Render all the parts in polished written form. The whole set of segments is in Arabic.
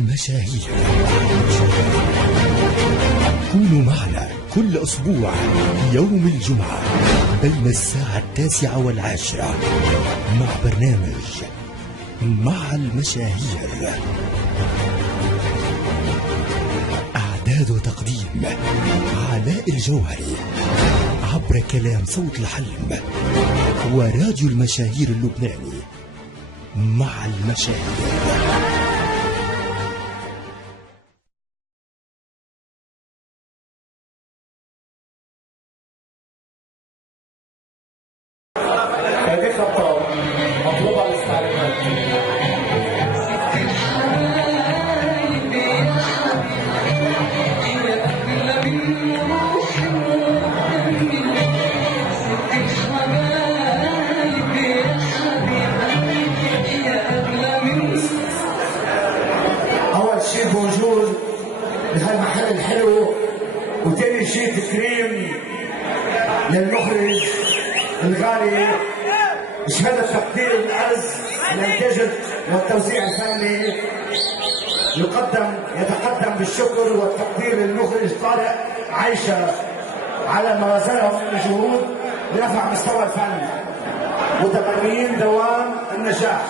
المشاهير. كونوا معنا كل أسبوع يوم الجمعة بين الساعة 9 و10 مع برنامج مع المشاهير. إعداد وتقديم علاء الجوهري عبر كلام صوت الحلم وراديو المشاهير اللبناني. مع المشاهير. هذه خطة مطلوبة الاستعلامات. أول شيء بوجود بهالمحل الحلو، وثاني شيء تكريم للمخرج الغالي بشهادة تقدير الأرز للإنتاج والتوزيع الفني. يتقدم بالشكر والتقدير للمخرج طارق عيشة على ما بذله من جهود لرفع مستوى الفن، متمنيين دوام النجاح.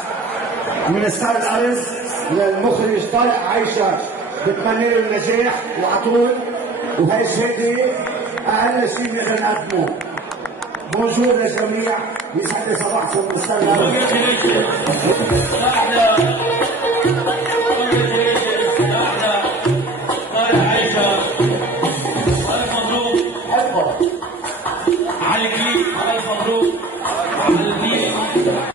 من ستار الأرز للمخرج طارق عيشة بتمنى له النجاح وعطول، وهي الشهادة أقل شيء نقدر نقدمه. بونجور للجميع، يسعد لي صباحكم.